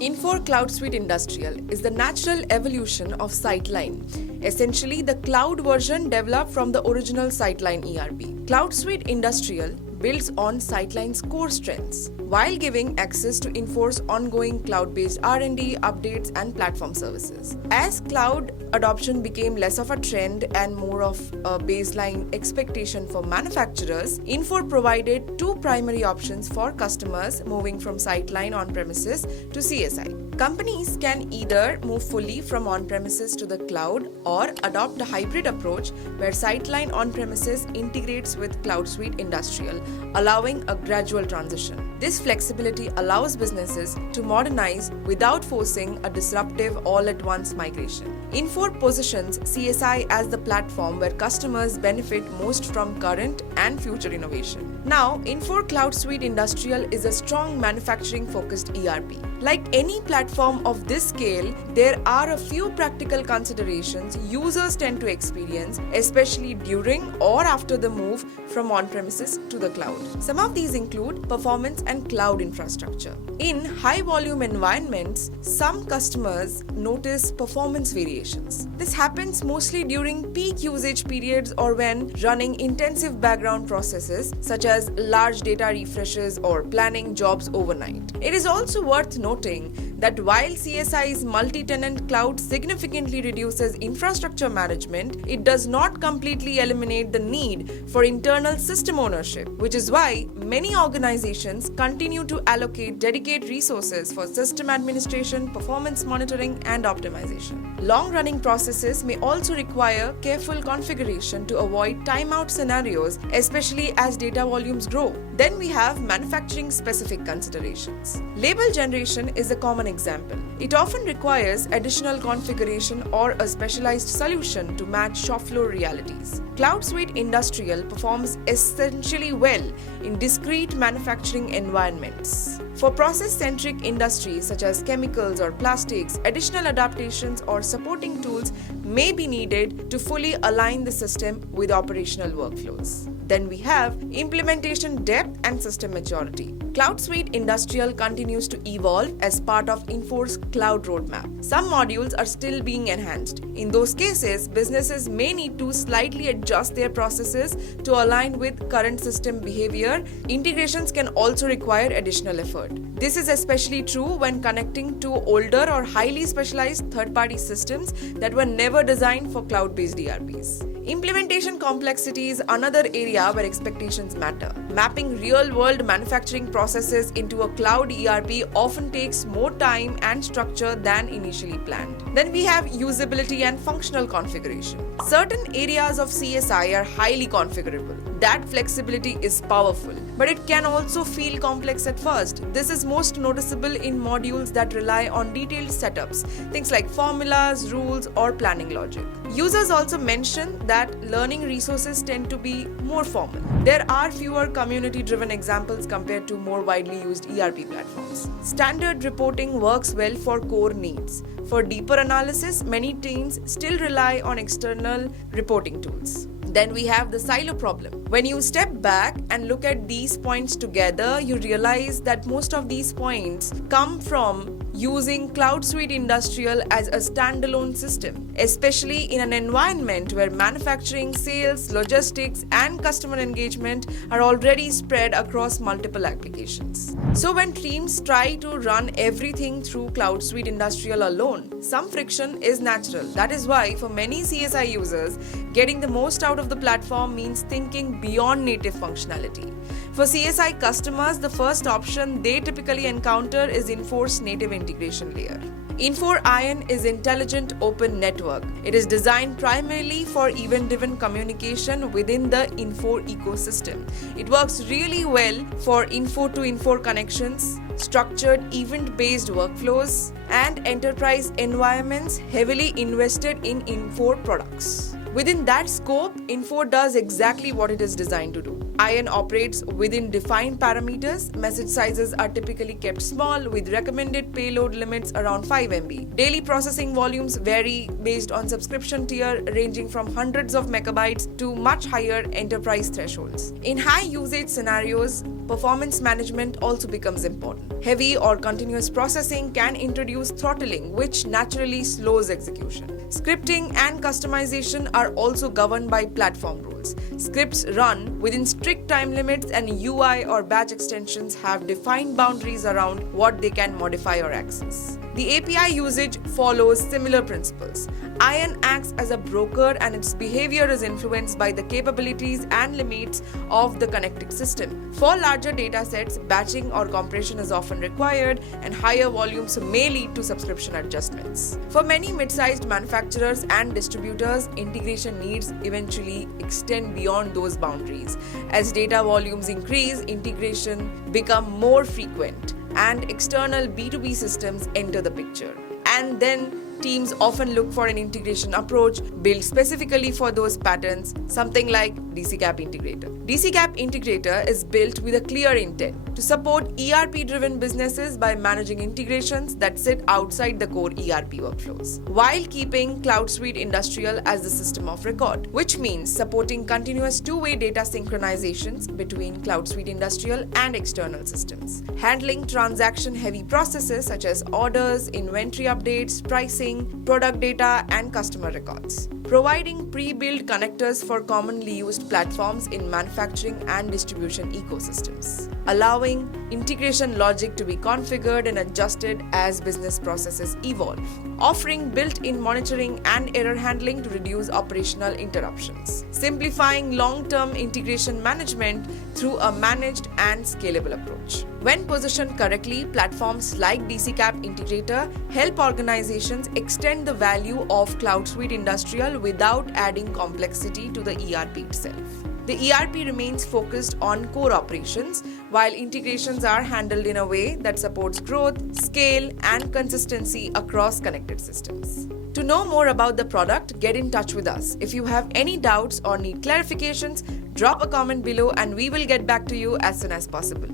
Infor CloudSuite Industrial is the natural evolution of Sightline, essentially the cloud version developed from the original Sightline ERP. CloudSuite Industrial builds on Sightline's core strengths while giving access to Infor's ongoing cloud-based R&D, updates, and platform services. As cloud adoption became less of a trend and more of a baseline expectation for manufacturers, Infor provided two primary options for customers moving from Sightline on-premises to CSI. Companies can either move fully from on-premises to the cloud or adopt a hybrid approach where Sightline on-premises integrates with CloudSuite Industrial, allowing a gradual transition. This flexibility allows businesses to modernize without forcing a disruptive all-at-once migration. Infor positions CSI as the platform where customers benefit most from current and future innovation. Now, Infor CloudSuite Industrial is a strong manufacturing-focused ERP. Like any platform of this scale, there are a few practical considerations users tend to experience, especially during or after the move from on-premises to the cloud. Some of these include performance and cloud infrastructure. In high-volume environments, some customers notice performance variations. This happens mostly during peak usage periods or when running intensive background processes such as large data refreshes or planning jobs overnight. It is also worth noting that while CSI's multi-tenant cloud significantly reduces infrastructure management, it does not completely eliminate the need for internal system ownership, which is why many organizations continue to allocate dedicated resources for system administration, performance monitoring, and optimization. Long-running processes may also require careful configuration to avoid timeout scenarios, especially as data volumes grow. Then we have manufacturing-specific considerations. Label generation is a common example. It often requires additional configuration or a specialized solution to match shop floor realities. CloudSuite Industrial performs essentially well in discrete manufacturing environments. For process-centric industries such as chemicals or plastics, additional adaptations or supporting tools may be needed to fully align the system with operational workflows. Then we have implementation depth and system maturity. CloudSuite Industrial continues to evolve as part of Infor's cloud roadmap. Some modules are still being enhanced. In those cases, businesses may need to slightly adjust their processes to align with current system behavior. Integrations can also require additional effort. This is especially true when connecting to older or highly specialized third-party systems that were never designed for cloud-based ERPs. Implementation complexity is another area where expectations matter. Mapping real-world manufacturing processes into a cloud ERP often takes more time and structure than initially planned. Then we have usability and functional configuration. Certain areas of CSI are highly configurable. That flexibility is powerful, but it can also feel complex at first. This is most noticeable in modules that rely on detailed setups, things like formulas, rules, or planning logic. Users also mention that learning resources tend to be more formal. There are fewer community-driven examples compared to more widely used ERP platforms. Standard reporting works well for core needs. For deeper analysis, many teams still rely on external reporting tools. Then we have the silo problem. When you step back and look at these points together, you realize that most of these points come from using CloudSuite Industrial as a standalone system, especially in an environment where manufacturing, sales, logistics, and customer engagement are already spread across multiple applications. So when teams try to run everything through CloudSuite Industrial alone, some friction is natural. That is why for many CSI users, getting the most out of the platform means thinking beyond native functionality. For CSI customers, the first option they typically encounter is Infor's native integration layer. Infor ION is intelligent open network. It is designed primarily for event-driven communication within the Infor ecosystem. It works really well for Infor-to-Infor connections, structured event-based workflows, and enterprise environments heavily invested in Infor products. Within that scope, Infor does exactly what it is designed to do. ION operates within defined parameters. Message sizes are typically kept small with recommended payload limits around 5 MB. Daily processing volumes vary based on subscription tier, ranging from hundreds of megabytes to much higher enterprise thresholds. In high usage scenarios, performance management also becomes important. Heavy or continuous processing can introduce throttling, which naturally slows execution. Scripting and customization are also governed by platform rules. Scripts run within strict time limits, and UI or batch extensions have defined boundaries around what they can modify or access. The API usage follows similar principles. ION acts as a broker, and its behavior is influenced by the capabilities and limits of the connected system. For larger data sets, batching or compression is often required, and higher volumes may lead to subscription adjustments. For many mid-sized manufacturers and distributors, integration needs eventually extend beyond those boundaries. As data volumes increase, integration becomes more frequent, and external B2B systems enter the picture. And then teams often look for an integration approach built specifically for those patterns, something like DCKAP Integrator. DCKAP Integrator is built with a clear intent to support ERP-driven businesses by managing integrations that sit outside the core ERP workflows, while keeping CloudSuite Industrial as the system of record, which means supporting continuous two-way data synchronizations between CloudSuite Industrial and external systems, handling transaction-heavy processes such as orders, inventory updates, pricing, product data, and customer records, providing pre-built connectors for commonly used platforms in manufacturing and distribution ecosystems, allowing integration logic to be configured and adjusted as business processes evolve, offering built-in monitoring and error handling to reduce operational interruptions, simplifying long-term integration management through a managed and scalable approach. When positioned correctly, platforms like DCKAP Integrator help organizations extend the value of CloudSuite Industrial without adding complexity to the ERP itself. The ERP remains focused on core operations, while integrations are handled in a way that supports growth, scale, and consistency across connected systems. To know more about the product, get in touch with us. If you have any doubts or need clarifications, drop a comment below and we will get back to you as soon as possible.